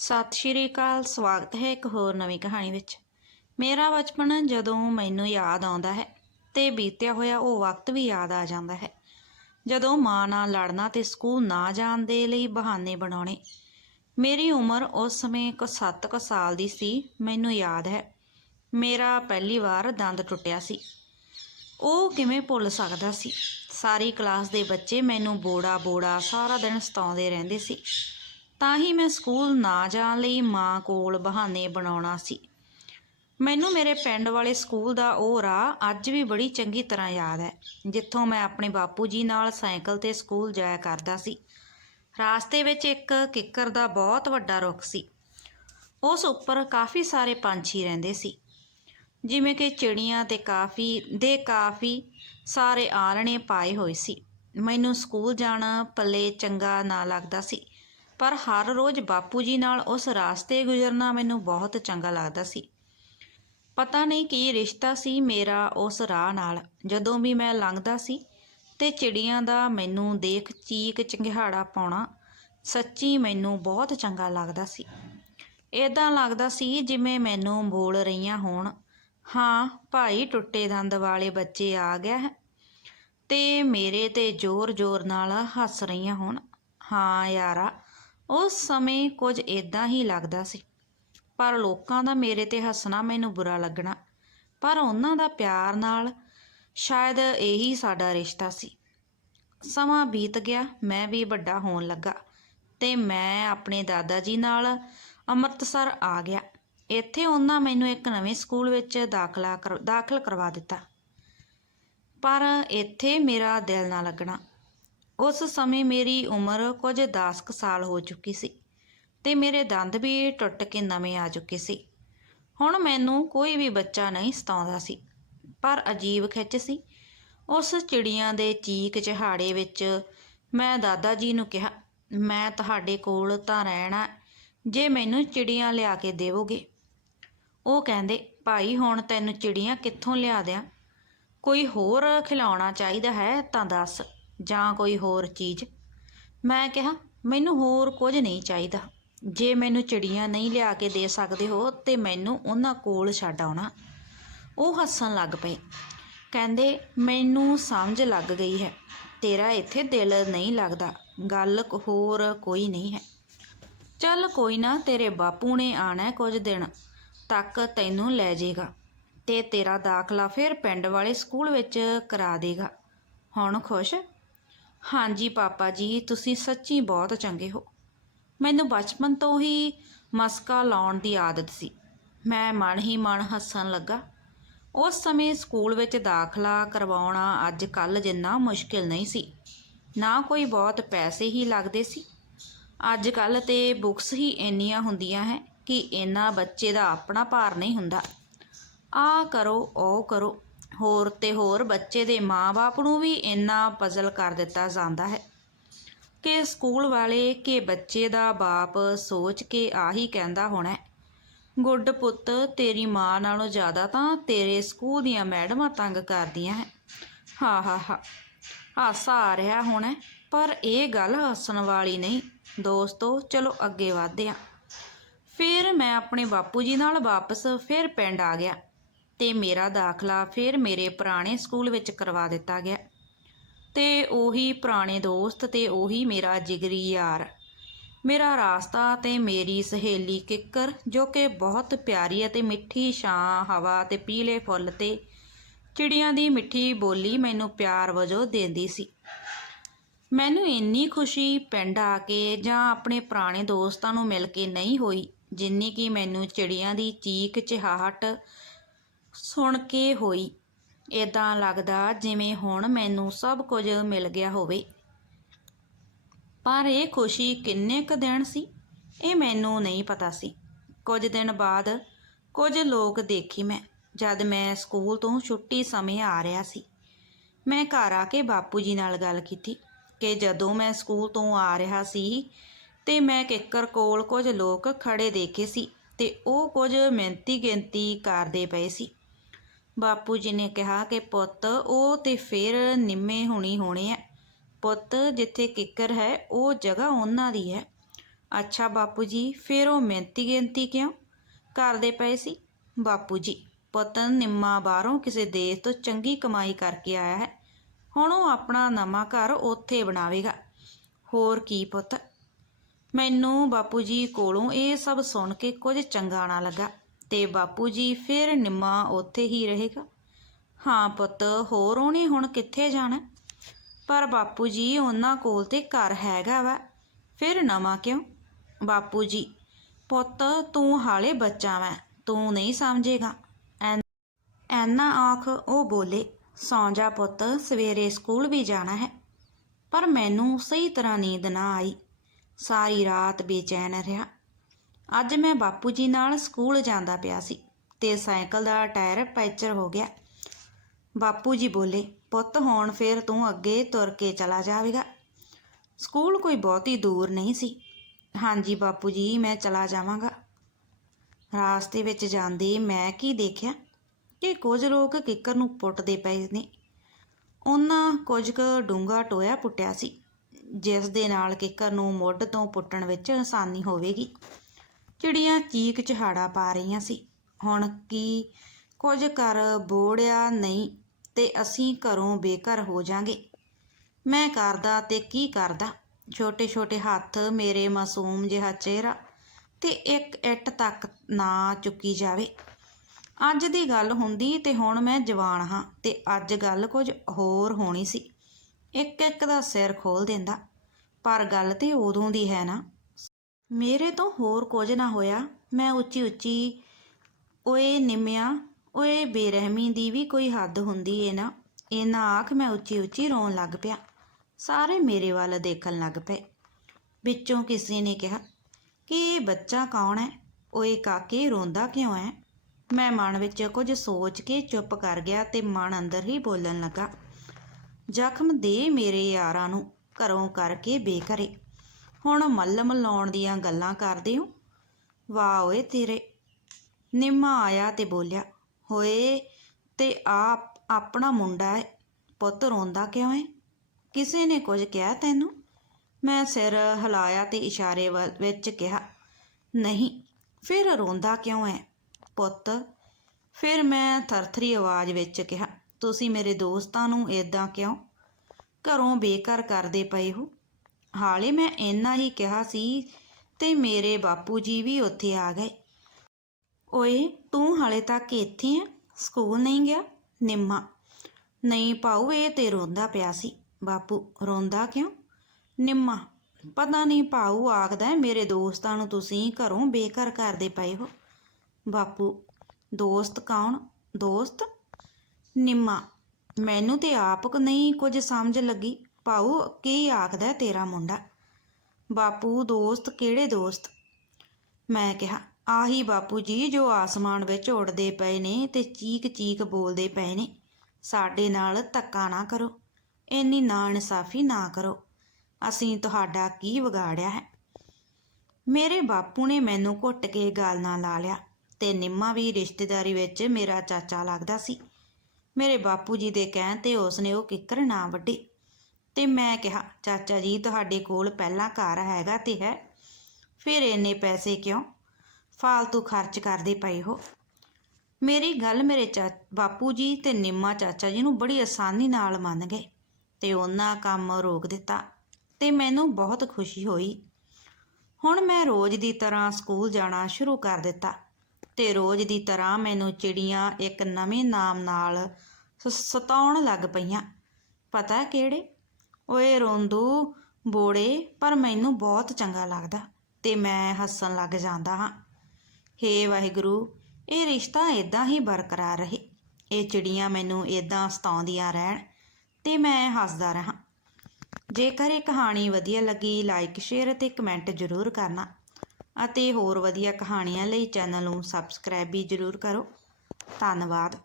ਸਤਿ ਸ਼੍ਰੀ ਅਕਾਲ, ਸਵਾਗਤ ਹੈ ਇੱਕ ਹੋਰ ਨਵੀਂ ਕਹਾਣੀ ਵਿੱਚ। ਮੇਰਾ ਬਚਪਨ ਜਦੋਂ ਮੈਨੂੰ ਯਾਦ ਆਉਂਦਾ ਹੈ ਤੇ ਬੀਤਿਆ ਹੋਇਆ ਉਹ ਵਕਤ ਵੀ ਯਾਦ ਆ ਜਾਂਦਾ ਹੈ। ਜਦੋਂ ਮਾਂ ਨਾਲ ਲੜਨਾ ਤੇ ਸਕੂਲ ਨਾ ਜਾਣ ਦੇ ਲਈ ਬਹਾਨੇ ਬਣਾਉਣੇ, ਮੇਰੀ ਉਮਰ ਉਸ ਸਮੇਂ ਕੁ ਸੱਤ ਕੁ ਸਾਲ ਦੀ ਸੀ, ਮੈਨੂੰ ਯਾਦ ਹੈ। ਮੇਰਾ ਪਹਿਲੀ ਵਾਰ ਦੰਦ ਟੁੱਟਿਆ ਸੀ। ਉਹ ਕਿਵੇਂ ਭੁੱਲ ਸਕਦਾ ਸੀ? ਸਾਰੀ ਕਲਾਸ ਦੇ ਬੱਚੇ ਮੈਨੂੰ ਬੋੜਾ ਬੋੜਾ ਸਾਰਾ ਦਿਨ ਸਤਾਉਂਦੇ ਰਹਿੰਦੇ ਸੀ। ਤਾਂ ਹੀ ਮੈਂ ਸਕੂਲ ਨਾ ਜਾਣ ਲਈ ਮਾਂ ਕੋਲ ਬਹਾਨੇ ਬਣਾਉਣਾ ਸੀ। ਮੈਨੂੰ ਮੇਰੇ ਪਿੰਡ ਵਾਲੇ ਸਕੂਲ ਦਾ ਉਹ ਰਾਹ ਅੱਜ ਵੀ ਬੜੀ ਚੰਗੀ ਤਰ੍ਹਾਂ ਯਾਦ ਹੈ, ਜਿੱਥੋਂ ਮੈਂ ਆਪਣੇ ਬਾਪੂ ਜੀ ਨਾਲ ਸਾਈਕਲ ਤੇ ਸਕੂਲ ਜਾਇਆ ਕਰਦਾ ਸੀ। ਰਾਸਤੇ ਵਿੱਚ ਇੱਕ ਕਿੱਕਰ ਦਾ ਬਹੁਤ ਵੱਡਾ ਰੁੱਖ ਸੀ। ਉਸ ਉੱਪਰ ਕਾਫੀ ਸਾਰੇ ਪੰਛੀ ਰਹਿੰਦੇ ਸੀ। ਜਿਵੇਂ ਕਿ ਚਿੜੀਆਂ ਤੇ ਕਾਫੀ, ਦੇ ਕਾਫੀ ਸਾਰੇ ਆਲਣੇ ਪਾਏ ਹੋਏ ਸੀ। ਮੈਨੂੰ ਸਕੂਲ ਜਾਣਾ ਪੱਲੇ ਚੰਗਾ ਨਾ ਲੱਗਦਾ ਸੀ। ਪਰ ਹਰ ਰੋਜ਼ ਬਾਪੂ ਜੀ ਨਾਲ ਉਸ ਰਾਸਤੇ ਗੁਜ਼ਰਨਾ ਮੈਨੂੰ ਬਹੁਤ ਚੰਗਾ ਲੱਗਦਾ ਸੀ। ਪਤਾ ਨਹੀਂ ਕੀ ਰਿਸ਼ਤਾ ਸੀ ਮੇਰਾ ਉਸ ਰਾਹ ਨਾਲ। ਜਦੋਂ ਵੀ ਮੈਂ ਲੰਘਦਾ ਸੀ ਤੇ ਚਿੜੀਆਂ ਦਾ ਮੈਨੂੰ ਦੇਖ ਚੀਕ ਚੰਗਿਹਾੜਾ ਪਾਉਣਾ ਸੱਚੀ ਮੈਨੂੰ ਬਹੁਤ ਚੰਗਾ ਲੱਗਦਾ ਸੀ। ਇਦਾਂ ਲੱਗਦਾ ਸੀ ਜਿਵੇਂ ਮੈਨੂੰ ਬੋਲ ਰਹੀਆਂ ਹੋਣ, ਹਾਂ, ਭਾਈ ਟੁੱਟੇ ਦੰਦ ਵਾਲੇ ਬੱਚੇ ਆ ਗਿਆ ਹੈ ਤੇ ਮੇਰੇ ਤੇ ਜ਼ੋਰ-ਜ਼ੋਰ ਨਾਲ ਹੱਸ ਰਹੀਆਂ ਹੋਣ। ਹਾਂ, ਯਾਰਾ ਉਸ ਸਮੇਂ ਕੁਝ ਇਦਾਂ ਹੀ ਲੱਗਦਾ ਸੀ। ਪਰ ਲੋਕਾਂ ਦਾ ਮੇਰੇ ਤੇ ਹੱਸਣਾ ਮੈਨੂੰ ਬੁਰਾ ਲੱਗਣਾ। ਪਰ ਉਹਨਾਂ ਦਾ ਪਿਆਰ ਨਾਲ ਸ਼ਾਇਦ ਇਹੀ ਸਾਡਾ ਰਿਸ਼ਤਾ ਸੀ। ਸਮਾਂ ਬੀਤ ਗਿਆ, ਮੈਂ ਵੀ ਵੱਡਾ ਹੋਣ ਲੱਗਾ ਤੇ ਮੈਂ ਆਪਣੇ ਦਾਦਾ ਜੀ ਨਾਲ ਅੰਮ੍ਰਿਤਸਰ ਆ ਗਿਆ। ਇੱਥੇ ਉਹਨਾਂ ਮੈਨੂੰ ਇੱਕ ਨਵੇਂ ਸਕੂਲ ਵਿੱਚ ਦਾਖਲਾ ਕਰ- ਦਾਖਲ ਕਰਵਾ ਦਿੱਤਾ। ਪਰ ਇੱਥੇ ਮੇਰਾ ਦਿਲ ਨਾ ਲੱਗਣਾ। ਉਸ ਸਮੇਂ ਮੇਰੀ ਉਮਰ ਕੁਝ 10 ਕੁ ਸਾਲ ਹੋ ਚੁੱਕੀ ਸੀ ਤੇ ਮੇਰੇ ਦੰਦ ਵੀ ਟੁੱਟ ਕੇ ਨਵੇਂ ਆ ਚੁੱਕੇ ਸੀ। ਹੁਣ ਮੈਨੂੰ ਕੋਈ ਵੀ ਬੱਚਾ ਨਹੀਂ ਸਤਾਉਂਦਾ ਸੀ, ਪਰ ਅਜੀਬ ਖਿੱਚ ਸੀ। ਉਸ ਚਿੜੀਆਂ ਦੇ ਚੀਕ ਚਹਾੜੇ ਵਿੱਚ ਮੈਂ ਦਾਦਾ ਜੀ ਨੂੰ ਕਿਹਾ, ਮੈਂ ਤੁਹਾਡੇ ਕੋਲ ਤਾਂ ਰਹਿਣਾ ਜੇ ਮੈਨੂੰ ਚਿੜੀਆਂ ਲਿਆ ਕੇ ਦੇਵੋਗੇ? ਉਹ ਕਹਿੰਦੇ, ਭਾਈ, ਹੁਣ ਤੈਨੂੰ ਚਿੜੀਆਂ ਕਿੱਥੋਂ ਲਿਆ ਦਿਆਂ? ਕੋਈ ਹੋਰ ਖਿਲਾਉਣਾ ਚਾਹੀਦਾ ਹੈ ਤਾਂ ਦੱਸ। ਜਾਂ ਕੋਈ ਹੋਰ ਚੀਜ਼। ਮੈਂ ਕਿਹਾ, ਮੈਨੂੰ ਹੋਰ ਕੁਝ ਨਹੀਂ ਚਾਹੀਦਾ। ਜੇ ਮੈਨੂੰ ਚਿੜੀਆਂ ਨਹੀਂ ਲਿਆ ਕੇ ਦੇ ਸਕਦੇ ਹੋ, ਤੇ ਮੈਨੂੰ ਉਹਨਾਂ ਕੋਲ ਛੱਡ ਆਉਣਾ। ਉਹ ਹੱਸਣ ਲੱਗ ਪਏ। ਕਹਿੰਦੇ, ਮੈਨੂੰ ਸਮਝ ਲੱਗ ਗਈ ਹੈ। ਤੇਰਾ ਇੱਥੇ ਦਿਲ ਨਹੀਂ ਲੱਗਦਾ। ਗੱਲ ਹੋਰ ਕੋਈ ਨਹੀਂ ਹੈ। ਚੱਲ ਕੋਈ ਨਾ, ਤੇਰੇ ਬਾਪੂ ਨੇ ਆਣਾ ਕੁਝ ਦਿਨ, ਤੱਕ ਤੈਨੂੰ ਲੈ ਜਾਏਗਾ ਤੇ ਤੇਰਾ ਦਾਖਲਾ ਫਿਰ ਪਿੰਡ ਵਾਲੇ ਸਕੂਲ ਵਿੱਚ ਕਰਾ ਦੇਗਾ। ਹੁਣ ਖੁਸ਼? ਹਾਂਜੀ ਪਾਪਾ ਜੀ, ਤੁਸੀਂ ਸੱਚੀ ਬਹੁਤ ਚੰਗੇ ਹੋ। ਮੈਨੂੰ ਬਚਪਨ ਤੋਂ ਹੀ ਮਸਕਾ ਲਾਉਣ ਦੀ ਆਦਤ ਸੀ। ਮੈਂ ਮਨ ਹੀ ਮਨ ਹੱਸਣ ਲੱਗਾ। ਉਸ ਸਮੇਂ ਸਕੂਲ ਵਿੱਚ ਦਾਖਲਾ ਕਰਵਾਉਣਾ ਅੱਜ ਕੱਲ ਜਿੰਨਾ ਮੁਸ਼ਕਿਲ ਨਹੀਂ ਸੀ। ਨਾ ਕੋਈ ਬਹੁਤ ਪੈਸੇ ਹੀ ਲੱਗਦੇ ਸੀ। ਅੱਜ ਕੱਲ ਤੇ ਬੁੱਕਸ ਹੀ ਇੰਨੀਆਂ ਹੁੰਦੀਆਂ ਹੈ ਕਿ ਇੰਨਾ ਬੱਚੇ ਦਾ ਆਪਣਾ ਭਾਰ ਨਹੀਂ ਹੁੰਦਾ। ਆ ਕਰੋ, ਉਹ ਕਰੋ। ਹੋਰ ਤੇ ਹੋਰ ਬੱਚੇ ਦੇ ਮਾਪੇ ਨੂੰ ਵੀ ਇੰਨਾ ਪਜ਼ਲ ਕਰ ਦਿੱਤਾ ਜਾਂਦਾ ਹੈ ਕਿ ਸਕੂਲ ਵਾਲੇ ਕਿ ਬੱਚੇ ਦਾ ਬਾਪ ਸੋਚ ਕੇ ਆਹੀ ਕਹਿੰਦਾ ਹੋਣਾ ਗੁੱਡ ਪੁੱਤ, ਤੇਰੀ ਮਾਂ ਨਾਲੋਂ ਜ਼ਿਆਦਾ ਤਾਂ ਤੇਰੇ ਸਕੂਲ ਦੀਆਂ ਮੈਡਮਾਂ ਤੰਗ ਕਰਦੀਆਂ ਹੈ। ਹਾ ਹਾ ਹਾ, ਹਾਸਾ ਆ ਰਿਹਾ ਹੋਣਾ ਪਰ ਇਹ ਗੱਲ ਹੱਸਣ ਵਾਲੀ ਨਹੀਂ। ਦੋਸਤੋ, ਚਲੋ ਅੱਗੇ ਵਧਦੇ ਹਾਂ। ਫਿਰ ਮੈਂ ਆਪਣੇ ਬਾਪੂ ਜੀ ਨਾਲ ਵਾਪਸ ਫਿਰ ਪਿੰਡ ਆ ਗਿਆ। ਤੇ ਮੇਰਾ ਦਾਖਲਾ ਫਿਰ ਮੇਰੇ ਪੁਰਾਣੇ ਸਕੂਲ ਵਿੱਚ ਕਰਵਾ ਦਿੱਤਾ ਗਿਆ। ਤੇ ਉਹੀ ਪੁਰਾਣੇ ਦੋਸਤ ਤੇ ਉਹੀ ਮੇਰਾ ਜਿਗਰੀ ਯਾਰ। ਮੇਰਾ ਰਾਸਤਾ ਤੇ ਮੇਰੀ ਸਹੇਲੀ ਕਿੱਕਰ, ਜੋ ਕਿ ਬਹੁਤ ਪਿਆਰੀ ਅਤੇ ਮਿੱਠੀ ਛਾਂ, ਹਵਾ ਤੇ ਪੀਲੇ ਫੁੱਲ ਤੇ ਚਿੜੀਆਂ ਦੀ ਮਿੱਠੀ ਬੋਲੀ ਮੈਨੂੰ ਪਿਆਰ ਵਜੋਂ ਦਿੰਦੀ ਸੀ। ਮੈਨੂੰ ਇੰਨੀ ਖੁਸ਼ੀ ਪਿੰਡ ਆ ਕੇ ਜਾਂ ਆਪਣੇ ਪੁਰਾਣੇ ਦੋਸਤਾਂ ਨੂੰ ਮਿਲ ਕੇ ਨਹੀਂ ਹੋਈ, ਜਿੰਨੀ ਕਿ ਮੈਨੂੰ ਚਿੜੀਆਂ ਦੀ ਚੀਕ ਚਿਹਾਹਟ ਸੁਣ ਕੇ ਹੋਈ। ਇਦਾਂ ਲੱਗਦਾ ਜਿਵੇਂ ਹੁਣ ਮੈਨੂੰ ਸਭ ਕੁਝ ਮਿਲ ਗਿਆ ਹੋਵੇ। ਪਰ ਇਹ ਖੁਸ਼ੀ ਕਿੰਨੇ ਕੁ ਦਿਨ ਸੀ? ਇਹ ਮੈਨੂੰ ਨਹੀਂ ਪਤਾ ਸੀ। ਕੁਝ ਦਿਨ ਬਾਅਦ ਕੁਝ ਲੋਕ ਦੇਖੀ ਮੈਂ, ਜਦ ਮੈਂ ਸਕੂਲ ਤੋਂ ਛੁੱਟੀ ਸਮੇਂ ਆ ਰਿਹਾ ਸੀ। ਮੈਂ ਘਰ ਆ ਕੇ ਬਾਪੂ ਜੀ ਨਾਲ ਗੱਲ ਕੀਤੀ ਕਿ ਜਦੋਂ ਮੈਂ ਸਕੂਲ ਤੋਂ ਆ ਰਿਹਾ ਸੀ ਤੇ ਮੈਂ ਕਿੱਕਰ ਕੋਲ ਕੁਝ ਲੋਕ ਖੜੇ ਦੇਖੇ ਸੀ ਤੇ ਉਹ ਕੁਝ ਮਿਹਨਤੀ ਗਿਣਤੀ ਕਰਦੇ ਪਏ ਸੀ। ਬਾਪੂ ਜੀ ਨੇ ਕਿਹਾ ਕਿ ਪੁੱਤ, ਉਹ ਤੇ ਫਿਰ ਨਿੰਮੇ ਹੋਣੀ ਹੋਣੇ ਆ ਪੁੱਤ, ਜਿੱਥੇ ਕਿੱਕਰ ਹੈ, ਉਹ ਜਗ੍ਹਾ ਉਹਨਾਂ ਦੀ ਹੈ ਅੱਛਾ ਬਾਪੂ ਜੀ, ਫਿਰ ਉਹ ਮਿਹਨਤੀ ਗਿਣਤੀ ਕਿਉਂ? ਕਰਦੇ ਪਏ ਸੀ? ਬਾਪੂ ਜੀ, ਪੁੱਤ ਨਿੰਮਾ ਬਾਹਰੋਂ ਕਿਸੇ ਦੇਸ਼ ਤੋਂ ਚੰਗੀ ਕਮਾਈ ਕਰਕੇ ਆਇਆ ਹੈ। ਹੁਣ ਉਹ ਆਪਣਾ ਨਵਾਂ ਘਰ ਉੱਥੇ ਬਣਾਵੇਗਾ। ਹੋਰ ਕੀ ਪੁੱਤ। ਮੈਨੂੰ ਬਾਪੂ ਜੀ ਕੋਲੋਂ ਇਹ ਸਭ ਸੁਣ ਕੇ ਕੁਝ ਚੰਗਾ ਨਾ ਲੱਗਾ। ਤੇ ਬਾਪੂ ਜੀ ਫਿਰ ਨਿੰਮਾ ਉੱਥੇ ਹੀ ਰਹੇਗਾ। ਹਾਂ ਪੁੱਤ, ਹੋਰ ਉਹਨੇ ਹੁਣ ਕਿੱਥੇ ਜਾਣਾ? ਪਰ ਬਾਪੂ ਜੀ ਉਹਨਾਂ ਕੋਲ ਤੇ ਘਰ ਹੈਗਾ ਵਾ। ਫਿਰ ਨਵਾਂ ਕਿਉਂ? ਬਾਪੂ ਜੀ, ਪੁੱਤ, ਤੂੰ ਹਾਲੇ ਬੱਚਾ ਵੈਂ, ਤੂੰ ਨਹੀਂ ਸਮਝੇਗਾ। ਐਨਾ ਆਖ ਉਹ ਬੋਲੇ, ਸੌਂ ਜਾ ਪੁੱਤ, ਸਵੇਰੇ ਸਕੂਲ ਵੀ ਜਾਣਾ ਹੈ। ਪਰ ਮੈਨੂੰ ਸਹੀ ਤਰ੍ਹਾਂ ਨੀਂਦ ਨਾ ਆਈ। ਸਾਰੀ ਰਾਤ ਬੇਚੈਨ ਰਿਹਾ। ਅੱਜ ਮੈਂ ਬਾਪੂ ਜੀ ਨਾਲ ਸਕੂਲ ਜਾਂਦਾ ਪਿਆ ਸੀ ਤੇ ਸਾਈਕਲ ਦਾ ਟਾਇਰ ਪੈਂਚਰ ਹੋ ਗਿਆ। ਬਾਪੂ ਜੀ ਬੋਲੇ, ਪੁੱਤ, ਹੋਣ ਫੇਰ ਤੂੰ ਅੱਗੇ ਤੁਰ ਕੇ ਚਲਾ ਜਾਵੇਗਾ। ਸਕੂਲ ਕੋਈ ਬਹੁਤੀ ਦੂਰ ਨਹੀਂ ਸੀ। ਹਾਂਜੀ ਬਾਪੂ ਜੀ, ਮੈਂ ਚਲਾ ਜਾਵਾਂਗਾ। ਰਾਸਤੇ ਵਿੱਚ ਜਾਂਦੇ ਮੈਂ ਕੀ ਦੇਖਿਆ ਕਿ ਕੁਝ ਲੋਕ ਕਿੱਕਰ ਨੂੰ ਪੁੱਟਦੇ ਪਏ ਨੇ। ਉਹਨਾਂ ਕੁਝ ਕੁ ਡੂੰਘਾ ਟੋਇਆ ਪੁੱਟਿਆ ਸੀ, ਜਿਸ ਦੇ ਨਾਲ ਕਿੱਕਰ ਨੂੰ ਮੁੱਢ ਤੋਂ ਪੁੱਟਣ ਵਿੱਚ ਆਸਾਨੀ ਹੋਵੇਗੀ। ਚਿੜੀਆਂ ਚੀਕ ਚਹਾੜਾ ਪਾ ਰਹੀਆਂ ਸੀ। ਹੁਣ ਕੀ ਕੁਝ ਕਰ ਬੋੜਿਆ ਨਹੀਂ ਤੇ ਅਸੀਂ ਘਰੋਂ ਬੇਘਰ ਹੋ ਜਾਾਂਗੇ। ਮੈਂ ਕਰਦਾ ਤੇ ਕੀ ਕਰਦਾ? ਛੋਟੇ ਛੋਟੇ ਹੱਥ ਮੇਰੇ ਮਾਸੂਮ ਜਿਹਾ ਚਿਹਰਾ ਤੇ ਇੱਕ ਇੱਟ ਤੱਕ ਨਾ ਚੁੱਕੀ ਜਾਵੇ। ਅੱਜ ਦੀ ਗੱਲ ਹੁੰਦੀ ਤੇ ਹੁਣ ਮੈਂ ਜਵਾਨ ਹਾਂ ਤੇ ਅੱਜ ਗੱਲ ਕੁਝ ਹੋਰ ਹੋਣੀ ਸੀ। ਇੱਕ ਇੱਕ ਦਾ ਸਿਰ ਖੋਲ ਦਿੰਦਾ। ਪਰ ਗੱਲ ਤੇ ਉਦੋਂ ਦੀ ਹੈ ਨਾ। ਮੇਰੇ ਤੋਂ ਹੋਰ ਕੁਝ ਨਾ ਹੋਇਆ। ਮੈਂ ਉੱਚੀ ਉੱਚੀ, ਓਏ ਨਿੰਮਿਆ, ਓਏ ਬੇਰਹਿਮੀ ਦੀ ਵੀ ਕੋਈ ਹੱਦ ਹੁੰਦੀ ਏ ਨਾ। ਇਹਨਾਂ ਆਖ ਮੈਂ ਉੱਚੀ ਉੱਚੀ ਰੋਣ ਲੱਗ ਪਿਆ। ਸਾਰੇ ਮੇਰੇ ਵੱਲ ਦੇਖਣ ਲੱਗ ਪਏ। ਵਿੱਚੋਂ ਕਿਸੇ ਨੇ ਕਿਹਾ, ਕਿ ਇਹ ਬੱਚਾ ਕੌਣ ਹੈ ਓਏ ਕਾਕੇ, ਰੋਂਦਾ ਕਿਉਂ ਹੈ ਮੈਂ ਮਨ ਵਿੱਚ ਕੁਝ ਸੋਚ ਕੇ ਚੁੱਪ ਕਰ ਗਿਆ ਤੇ ਮਨ ਅੰਦਰ ਹੀ ਬੋਲਣ ਲੱਗਾ, ਜ਼ਖਮ ਦੇ ਮੇਰੇ ਯਾਰਾਂ ਨੂੰ, ਘਰੋਂ ਕਰਕੇ ਬੇਘਰੇ। ਹੁਣ ਮੱਲਮ ਲਾਉਣ ਦੀਆਂ ਗੱਲਾਂ ਕਰਦੇ ਹੋ? ਵਾਹ ਓਏ ਤੇਰੇ। ਨਿੰਮਾ ਆਇਆ ਤੇ ਬੋਲਿਆ, ਹੋਏ, ਤੇ ਆਪ, ਆਪਣਾ ਮੁੰਡਾ ਹੈ ਪੁੱਤ ਰੋਂਦਾ ਕਿਉਂ ਹੈ ਕਿਸੇ ਨੇ ਕੁਝ ਕਿਹਾ ਤੈਨੂੰ? ਮੈਂ ਸਿਰ ਹਿਲਾਇਆ ਤੇ ਇਸ਼ਾਰੇ ਵੱਲ ਵਿੱਚ ਕਿਹਾ, ਨਹੀਂ, ਫਿਰ ਰੋਂਦਾ ਕਿਉਂ ਹੈ ਪੁੱਤ। ਫਿਰ ਮੈਂ ਥਰਥਰੀ ਆਵਾਜ਼ ਵਿੱਚ ਕਿਹਾ, ਤੁਸੀਂ ਮੇਰੇ ਦੋਸਤਾਂ ਨੂੰ ਇਦਾਂ ਕਿਉਂ? ਘਰੋਂ ਬੇਘਰ ਕਰਦੇ ਪਏ ਹੋ? ਹਾਲੇ ਮੈਂ ਇੰਨਾ ਹੀ ਕਿਹਾ ਸੀ ਤੇ ਮੇਰੇ ਬਾਪੂ ਜੀ ਵੀ ਉੱਥੇ ਆ ਗਏ। ਓਏ, ਤੂੰ ਹਾਲੇ ਤੱਕ ਇੱਥੇ ਆ? ਸਕੂਲ ਨਹੀਂ ਗਿਆ? ਨਿੰਮਾ। ਨਹੀਂ ਪਾਉ ਇਹ ਤੇ ਰੋਂਦਾ ਪਿਆ ਸੀ। ਬਾਪੂ, ਰੋਂਦਾ ਕਿਉਂ? ਨਿੰਮਾ, ਪਤਾ ਨਹੀਂ ਪਾਉ ਆਖਦਾ ਮੇਰੇ ਦੋਸਤਾਂ ਨੂੰ ਤੁਸੀਂ ਘਰੋਂ ਬੇਘਰ ਕਰਦੇ ਪਏ ਹੋ। ਬਾਪੂ, ਦੋਸਤ ਕੌਣ? ਦੋਸਤ? ਨਿੰਮਾ, ਮੈਨੂੰ ਤੇ ਆਪ ਨਹੀਂ ਕੁਝ ਸਮਝ ਲੱਗੀ। ਭਾਊ ਕੀ ਆਖਦਾ ਤੇਰਾ ਮੁੰਡਾ? ਬਾਪੂ, ਦੋਸਤ, ਕਿਹੜੇ ਦੋਸਤ? ਮੈਂ ਕਿਹਾ, ਆਹੀ ਬਾਪੂ ਜੀ ਜੋ ਆਸਮਾਨ ਵਿੱਚ ਉੱਡਦੇ ਪਏ ਨੇ ਤੇ ਚੀਕ ਚੀਕ ਬੋਲਦੇ ਪਏ ਨੇ। ਸਾਡੇ ਨਾਲ ਧੱਕਾ ਨਾ ਕਰੋ। ਇੰਨੀ ਨਾ ਇਨਸਾਫੀ ਨਾ ਕਰੋ। ਅਸੀਂ ਤੁਹਾਡਾ ਕੀ ਵਿਗਾੜਿਆ ਹੈ? ਮੇਰੇ ਬਾਪੂ ਨੇ ਮੈਨੂੰ ਘੁੱਟ ਕੇ ਗਾਲ ਨਾਲ ਲਾ ਲਿਆ ਤੇ ਨਿੰਮਾ ਵੀ ਰਿਸ਼ਤੇਦਾਰੀ ਵਿੱਚ ਮੇਰਾ ਚਾਚਾ ਲੱਗਦਾ ਸੀ। ਮੇਰੇ ਬਾਪੂ ਜੀ ਦੇ ਕਹਿਣ ਤੇ ਉਸਨੇ ਉਹ ਕਿੱਕਰ ਨਾ ਵੱਢੀ। ਤੇ ਮੈਂ ਕਿਹਾ, ਚਾਚਾ ਜੀ, ਤੁਹਾਡੇ ਕੋਲ ਪਹਿਲਾਂ ਘਰ ਹੈਗਾ ਤੇ ਹੈ, ਫਿਰ ਇੰਨੇ ਪੈਸੇ ਕਿਉਂ? ਫਾਲਤੂ ਖਰਚ ਕਰਦੇ ਪਏ ਹੋ। ਮੇਰੀ ਗੱਲ ਮੇਰੇ ਚਾ, ਬਾਪੂ ਜੀ ਤੇ ਨਿੰਮਾ ਚਾਚਾ ਜੀ ਨੂੰ ਬੜੀ ਆਸਾਨੀ ਨਾਲ ਮੰਨ ਗਏ ਤੇ ਉਹਨਾਂ ਕੰਮ ਰੋਕ ਦਿੱਤਾ ਤੇ ਮੈਨੂੰ ਬਹੁਤ ਖੁਸ਼ੀ ਹੋਈ। ਹੁਣ ਮੈਂ ਰੋਜ਼ ਦੀ ਤਰ੍ਹਾਂ ਸਕੂਲ ਜਾਣਾ ਸ਼ੁਰੂ ਕਰ ਦਿੱਤਾ ਤੇ ਰੋਜ਼ ਦੀ ਤਰ੍ਹਾਂ ਮੈਨੂੰ ਚਿੜੀਆਂ ਇੱਕ ਨਵੇਂ ਨਾਮ ਨਾਲ ਸ- ਸਤਾਉਣ ਲੱਗ ਪਈਆਂ। ਪਤਾ ਕਿਹੜੇ? ਓਏ ਰੋਂਦੂ, ਬੋੜੇ, ਪਰ ਮੈਨੂੰ ਬਹੁਤ ਚੰਗਾ ਲੱਗਦਾ ਤੇ ਮੈਂ ਹੱਸਣ ਲੱਗ ਜਾਂਦਾ ਹਾਂ। ਹੇ ਵਾਹਿਗੁਰੂ, ਇਹ ਰਿਸ਼ਤਾ ਇਦਾਂ ਹੀ ਬਰਕਰਾਰ ਰਹੇ। ਇਹ ਚਿੜੀਆਂ ਮੈਨੂੰ ਇਦਾਂ ਸਤਾਉਂਦੀਆਂ ਰਹਿਣ ਤੇ ਮੈਂ ਹੱਸਦਾ ਰਹਾਂ। ਜੇਕਰ ਇਹ ਕਹਾਣੀ ਵਧੀਆ ਲੱਗੀ ਲਾਈਕ ਸ਼ੇਅਰ ਅਤੇ ਕਮੈਂਟ ਜ਼ਰੂਰ ਕਰਨਾ ਅਤੇ ਹੋਰ ਵਧੀਆ ਕਹਾਣੀਆਂ ਲਈ ਚੈਨਲ ਨੂੰ ਸਬਸਕ੍ਰਾਈਬ ਵੀ ਜ਼ਰੂਰ ਕਰੋ। ਧੰਨਵਾਦ।